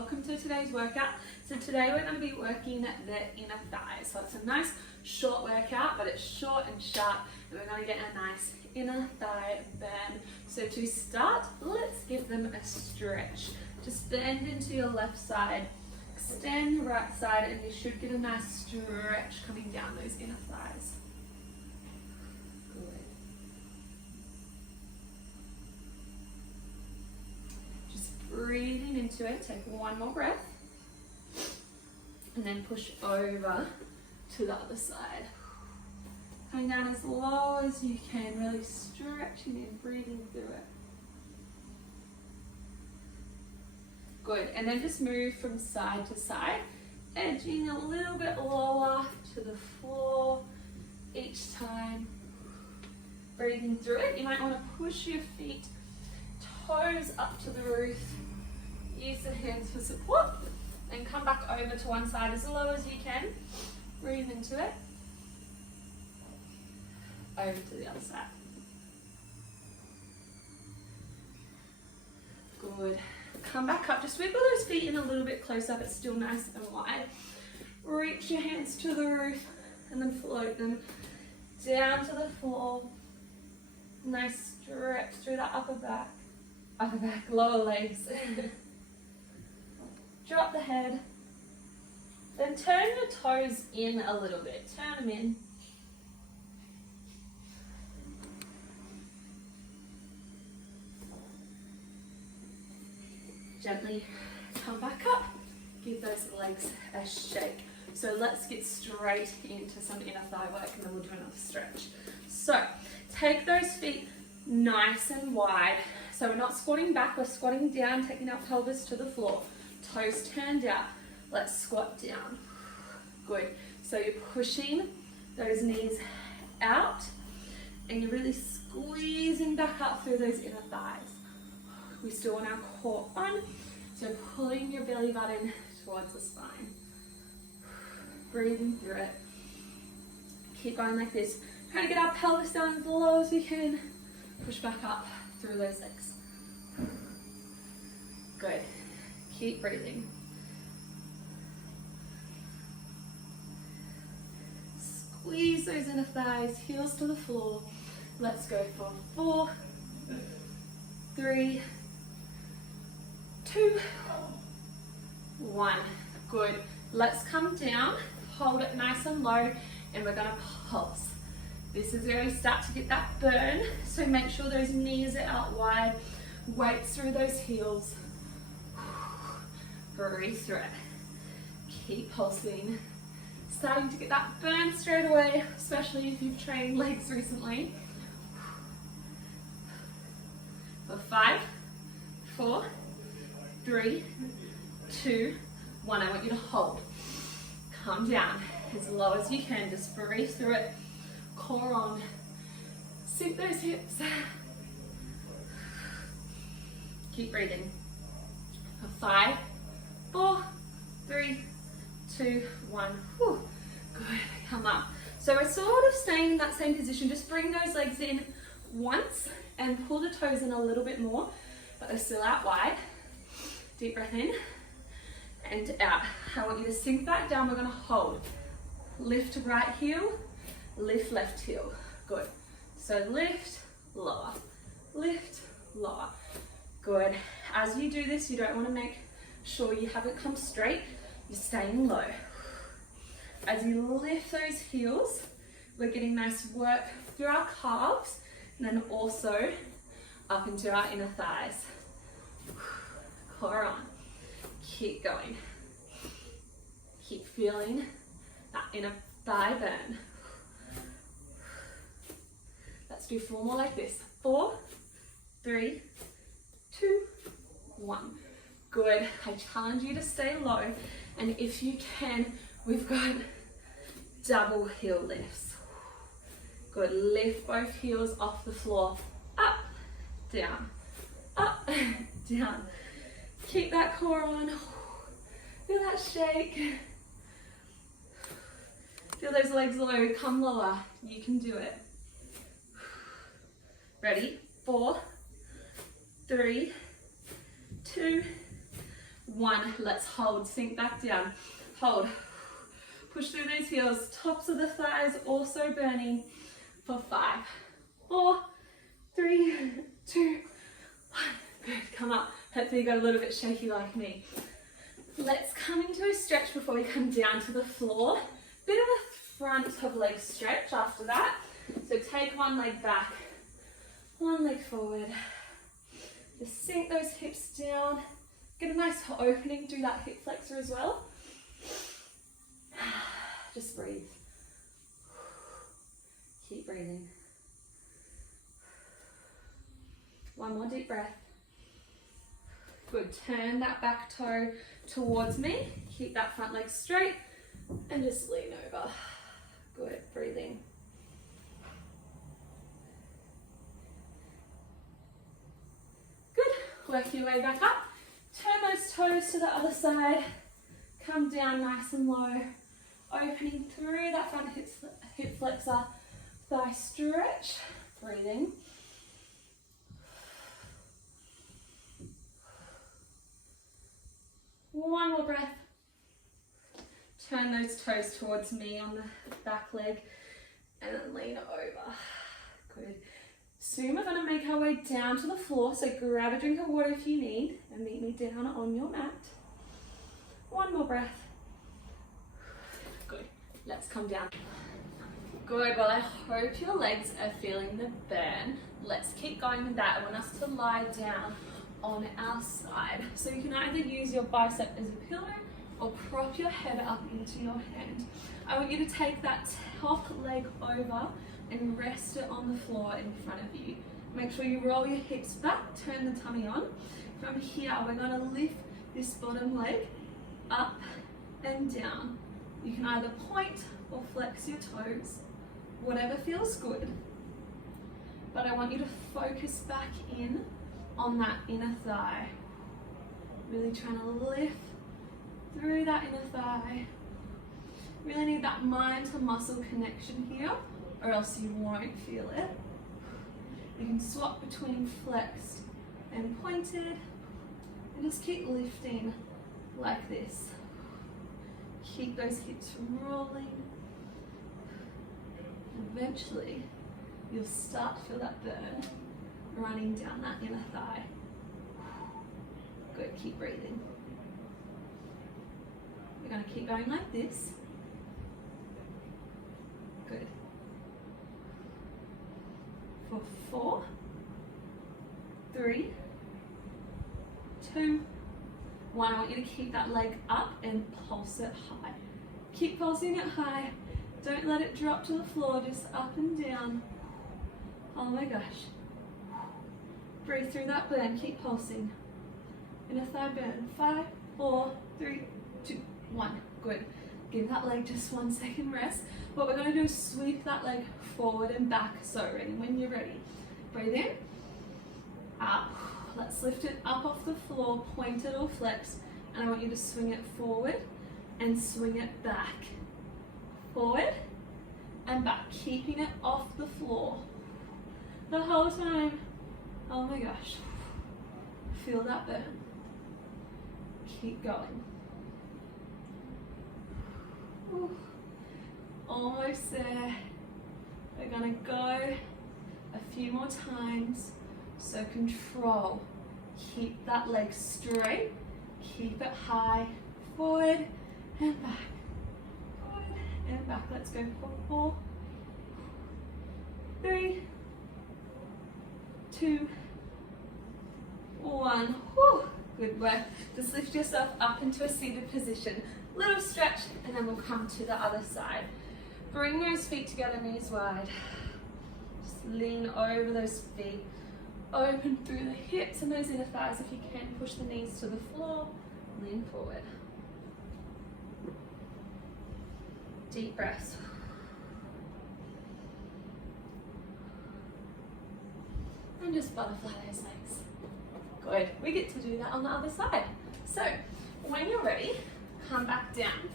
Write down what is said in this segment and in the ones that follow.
welcome to today's workout. So today we're going to be working the inner thighs. So it's a nice short workout, but it's short and sharp, and we're going to get a nice inner thigh burn. So to start, let's give them a stretch. Just bend into your left side, extend your right side, and you should get a nice stretch coming down those inner thighs. Breathing into it, take one more breath, and then push over to the other side. Coming down as low as you can, really stretching and breathing through it. Good, and then just move from side to side, edging a little bit lower to the floor each time. Breathing through it. You might want to push your feet, toes up to the roof. Use the hands for support and come back over to one side as low as you can. Breathe into it. Over to the other side. Good. Come back up. Just wiggle those feet in a little bit closer, but still nice and wide. Reach your hands to the roof and then float them down to the floor. Nice stretch through the upper back, lower legs. Drop the head. Then turn your toes in a little bit. Turn them in. Gently come back up. Give those legs a shake. So let's get straight into some inner thigh work, and then we'll do another stretch. So take those feet nice and wide. So we're not squatting back, we're squatting down, taking our pelvis to the floor. Toes turned out. Let's squat down. Good. So you're pushing those knees out and you're really squeezing back up through those inner thighs. We still want our core on, so pulling your belly button towards the spine. Breathing through it. Keep going like this. Trying to get our pelvis down as low as we can. Push back up through those legs. Good. Keep breathing. Squeeze those inner thighs, heels to the floor. Let's go for 4, 3, 2, 1. Good. Let's come down, hold it nice and low, and we're gonna pulse. This is where we start to get that burn, so make sure those knees are out wide, weights through those heels. Breathe through it. Keep pulsing. Starting to get that burn straight away, especially if you've trained legs recently. For 5, 4, 3, 2, 1. I want you to hold. Come down as low as you can. Just breathe through it. Core on. Sink those hips. Keep breathing. For 5, 4, 3, 2, 1. Whew. Good. Come up. So we're sort of staying in that same position. Just bring those legs in once and pull the toes in a little bit more, but they're still out wide. Deep breath in and out. I want you to sink back down. We're going to hold. Lift right heel, lift left heel. Good. So lift, lower, lift, lower. Good. As you do this, you don't want to make sure you haven't come straight. You're staying low. As you lift those heels, we're getting nice work through our calves and then also up into our inner thighs. Core on. Keep going. Keep feeling that inner thigh burn. Let's do 4 more like this. 4, 3, 2, 1. Good. I challenge you to stay low, and if you can, we've got double heel lifts. Good. Lift both heels off the floor. Up, down, down. Keep that core on. Feel that shake. Feel those legs low. Come lower. You can do it. Ready? 4, 3, 2, 1. Let's hold, sink back down, hold. Push through those heels, tops of the thighs also burning for 5, 4, 3, 2, 1. Good, come up. Hopefully you got a little bit shaky like me. Let's come into a stretch before we come down to the floor. Bit of a front of leg stretch after that. So take one leg back, one leg forward. Just sink those hips down. Get a nice opening through that hip flexor as well. Just breathe. Keep breathing. One more deep breath. Good, turn that back toe towards me. Keep that front leg straight and just lean over. Good, breathing. Good, work your way back up. Turn those toes to the other side. Come down nice and low. Opening through that front hip flexor, thigh stretch. Breathing. One more breath. Turn those toes towards me on the back leg and then lean over. Good. Soon we're going to make our way down to the floor, so grab a drink of water if you need and meet me down on your mat. One more breath. Good. Let's come down. Good. Well, I hope your legs are feeling the burn. Let's keep going with that. I want us to lie down on our side. So you can either use your bicep as a pillow or prop your head up into your hand. I want you to take that top leg over and rest it on the floor in front of you. Make sure you roll your hips back, turn the tummy on. From here, we're going to lift this bottom leg up and down. You can either point or flex your toes, whatever feels good. But I want you to focus back in on that inner thigh. Really trying to lift through that inner thigh. Really need that mind to muscle connection here, or else you won't feel it. You can swap between flexed and pointed, and just keep lifting like this. Keep those hips rolling. Eventually, you'll start to feel that burn running down that inner thigh. Good, keep breathing. We're going to keep going like this. Good. For 4, 3, 2, 1. I want you to keep that leg up and pulse it high. Keep pulsing it high. Don't let it drop to the floor, just up and down. Oh my gosh. Breathe through that burn, keep pulsing. Inner thigh burn. 5, 4, 3, 2, 1. Good. Give that leg just 1 second rest. What we're going to do is sweep that leg forward and back. So ready, when you're ready. Breathe in, up. Let's lift it up off the floor, pointed or flexed. And I want you to swing it forward and swing it back. Forward and back, keeping it off the floor the whole time. Oh my gosh. Feel that burn. Keep going. Ooh. Almost there. We're gonna go a few more times. So control. Keep that leg straight. Keep it high. Forward and back. Forward and back. Let's go for 4, 3, 2, 1. Whew. Good work. Just lift yourself up into a seated position. Little stretch, and then we'll come to the other side. Bring those feet together, knees wide. Just lean over those feet. Open through the hips and those inner thighs. If you can, push the knees to the floor. Lean forward. Deep breaths. And just butterfly those legs. Good. We get to do that on the other side. So, when you're ready, come back down.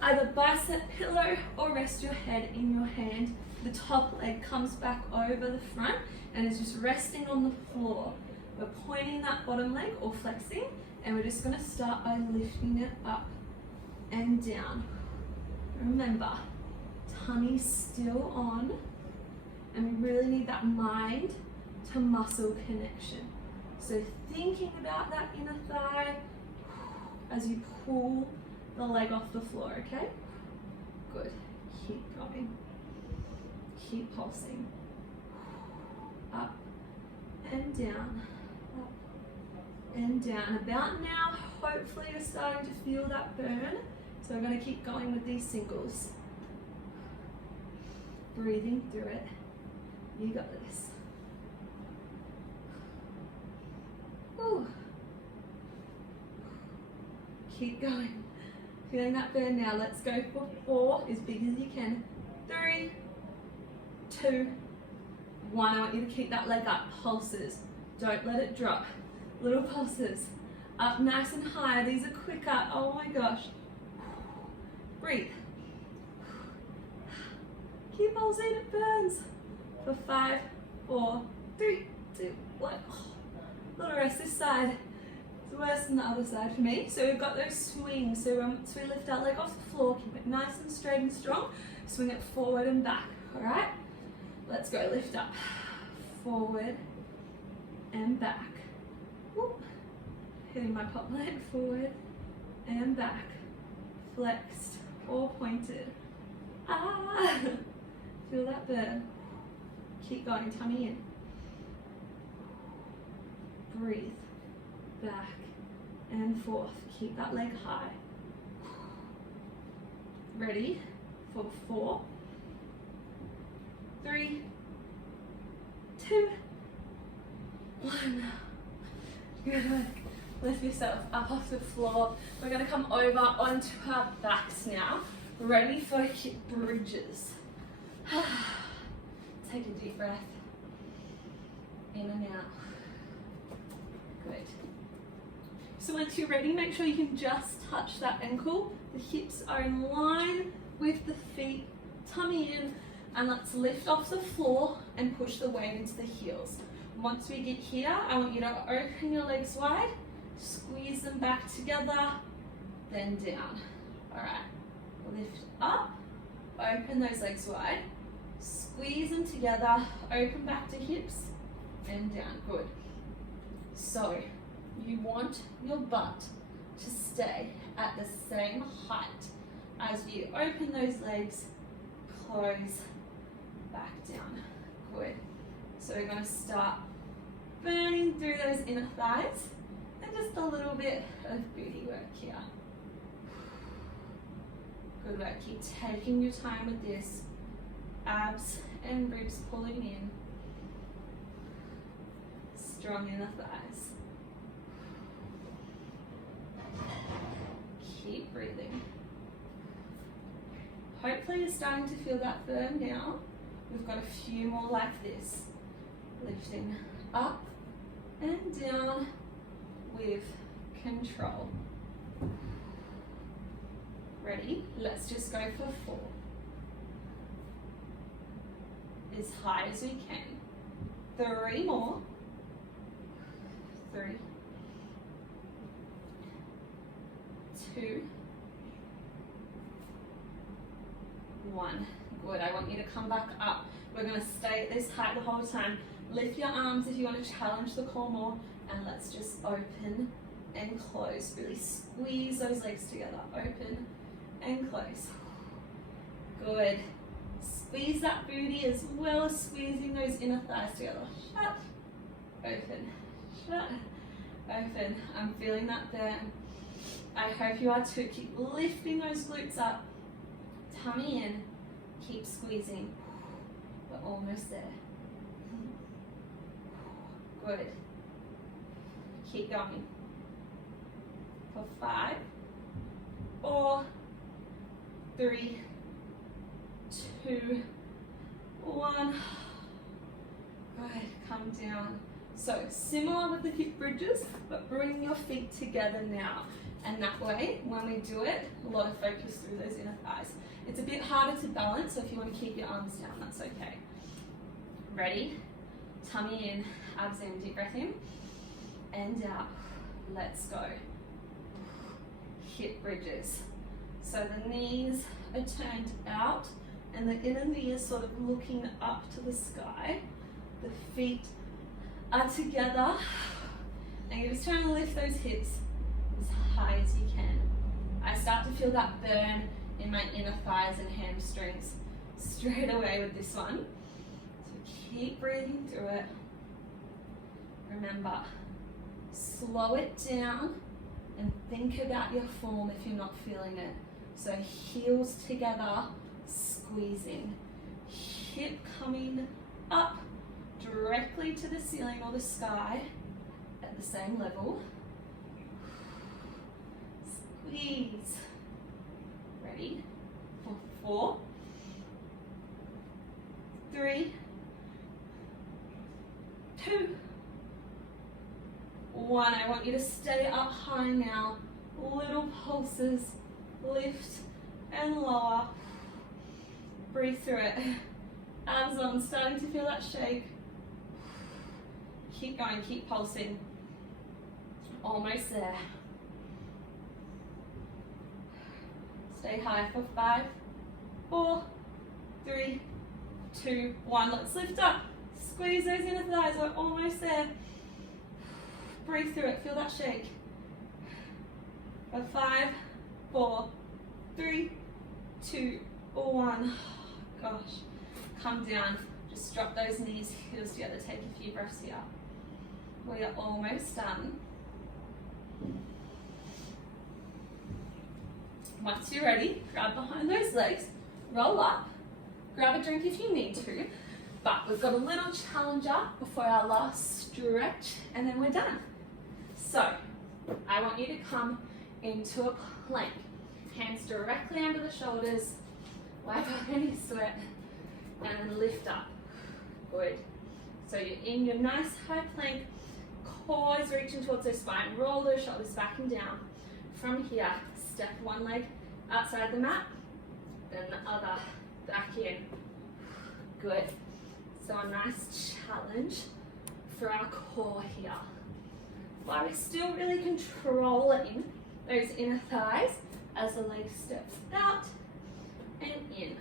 Either bicep pillow or rest your head in your hand. The top leg comes back over the front and is just resting on the floor. We're pointing that bottom leg or flexing And we're just gonna start by lifting it up and down. Remember, tummy's still on, and we really need that mind to muscle connection. So thinking about that inner thigh as you pull the leg off the floor, okay? Good, keep going. Keep pulsing. Up and down, up and down. About now, hopefully you're starting to feel that burn. So we're gonna keep going with these singles. Breathing through it. You got this. Ooh. Keep going. Feeling that burn now. Let's go for 4, as big as you can. 3, 2, 1. I want you to keep that leg up. Pulses. Don't let it drop. Little pulses. Up nice and high. These are quicker. Oh my gosh. Breathe. Keep pulsing. It burns. For 5, 4, 3, 2, 1. Little rest this side. It's worse than the other side for me. So we've got those swings. So once we lift our leg off the floor, keep it nice and straight and strong. Swing it forward and back. All right? Let's go. Lift up. Forward and back. Whoop. Hitting my pop leg. Forward and back. Flexed or pointed. Ah! Feel that burn. Keep going. Tummy in. Breathe. Back and forth. Keep that leg high. Ready for 4, 3, 2, 1. Good work. Lift yourself up off the floor. We're going to come over onto our backs now. Ready for hip bridges. Take a deep breath. In and out. Good. So once you're ready, make sure you can just touch that ankle. The hips are in line with the feet, tummy in, and let's lift off the floor and push the weight into the heels. Once we get here, I want you to open your legs wide, squeeze them back together, then down. All right, lift up, open those legs wide, squeeze them together, open back to hips, and down. Good. So you want your butt to stay at the same height as you open those legs, close, back down. Good. So we're going to start burning through those inner thighs and just a little bit of booty work here. Good work. Keep taking your time with this. Abs and ribs pulling in. Strong inner thighs. Keep breathing. Hopefully you're starting to feel that burn now. We've got a few more like this. Lifting up and down with control. Ready? Let's just go for 4. As high as we can. 3 more. 3, 2, 1. Good. I want you to come back up. We're going to stay at this height the whole time. Lift your arms if you want to challenge the core more, and let's just open and close. Really squeeze those legs together. Open and close. Good. Squeeze that booty as well as squeezing those inner thighs together. Shut, open, shut, open. I'm feeling that burn. I hope you are too. Keep lifting those glutes up. Tummy in. Keep squeezing. We're almost there. Good. Keep going. For 5, 4, 3, 2, 1. Good. Come down. So similar with the hip bridges, but bringing your feet together now. And that way, when we do it, a lot of focus through those inner thighs. It's a bit harder to balance, so if you want to keep your arms down, that's okay. Ready? Tummy in, abs in, deep breath in, and out. Let's go. hip bridges. So the knees are turned out and the inner knee is sort of looking up to the sky. The feet are together and you're just trying to lift those hips as high as you can. I start to feel that burn in my inner thighs and hamstrings straight away with this one. So keep breathing through it. Remember, slow it down and think about your form if you're not feeling it. So heels together, squeezing. Hip coming up directly to the ceiling or the sky at the same level. Squeeze. Ready? For 4, 3, 2, 1. I want you to stay up high now. Little pulses, lift and lower. Breathe through it. Arms on, starting to feel that shake. Keep going, keep pulsing. Almost there. Stay high for 5, 4, 3, 2, 1. Let's lift up. Squeeze those inner thighs. We're almost there. Breathe through it. Feel that shake. For 5, 4, 3, 2, 1. Gosh. Come down. Just drop those knees, heels together. Take a few breaths here. We are almost done. Once you're ready, grab behind those legs, roll up, grab a drink if you need to, but we've got a little challenger before our last stretch and then we're done. So, I want you to come into a plank, hands directly under the shoulders, wipe up any sweat, and lift up. Good. So you're in your nice high plank, core is reaching towards the spine, roll those shoulders back and down. From here, step one leg outside the mat, then the other back in. Good. So a nice challenge for our core here. While we're still really controlling those inner thighs as the leg steps out and in.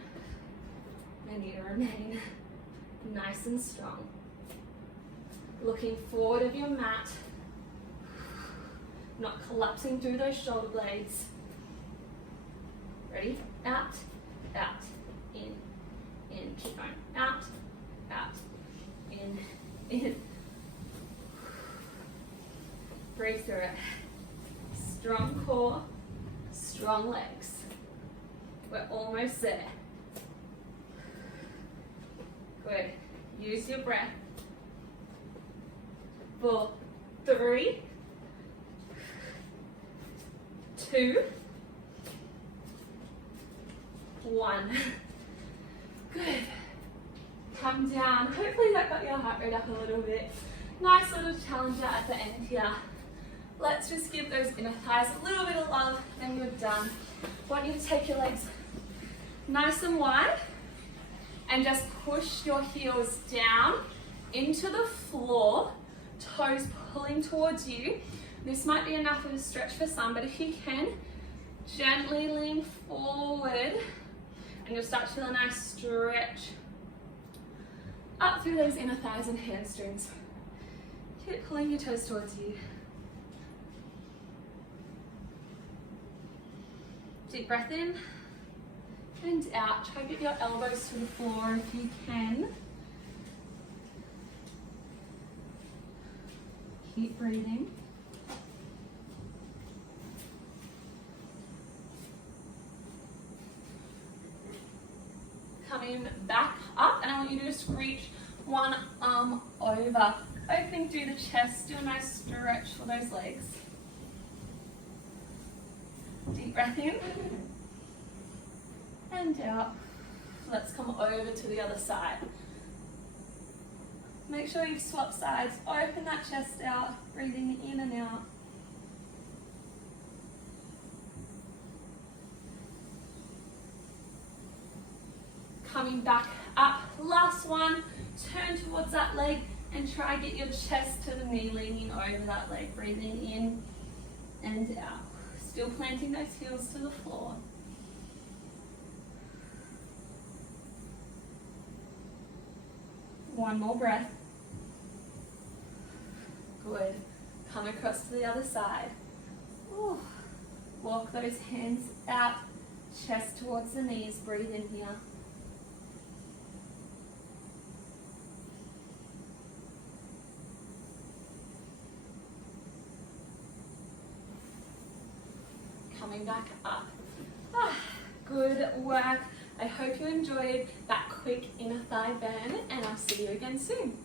They need to remain nice and strong. Looking forward of your mat, not collapsing through those shoulder blades. Ready? Out, out, in, keep going. Out, out, in. Breathe through it. Strong core, strong legs. We're almost there. Good. Use your breath. 4, 3, 2, 1. Good. Come down. Hopefully that got your heart rate up a little bit. Nice little challenger at the end here. Let's just give those inner thighs a little bit of love, then you're done. I want you to take your legs nice and wide and just push your heels down into the floor, toes pulling towards you. This might be enough of a stretch for some, but if you can, gently lean forward and you'll start to feel a nice stretch up through those inner thighs and hamstrings. Keep pulling your toes towards you. Deep breath in and out. Try to get your elbows to the floor if you can. Keep breathing. Coming back up, and I want you to just reach one arm over. Opening through the chest, do a nice stretch for those legs. Deep breath in and out. Let's come over to the other side. Make sure you swap sides. Open that chest out, breathing in and out. Coming back up. Last one. Turn towards that leg and try get your chest to the knee, leaning over that leg. Breathing in and out. Still planting those heels to the floor. One more breath. Good. Come across to the other side. Ooh. Walk those hands out, chest towards the knees. Breathe in here. Coming back up. Good work. I hope you enjoyed that quick inner thigh burn, and I'll see you again soon.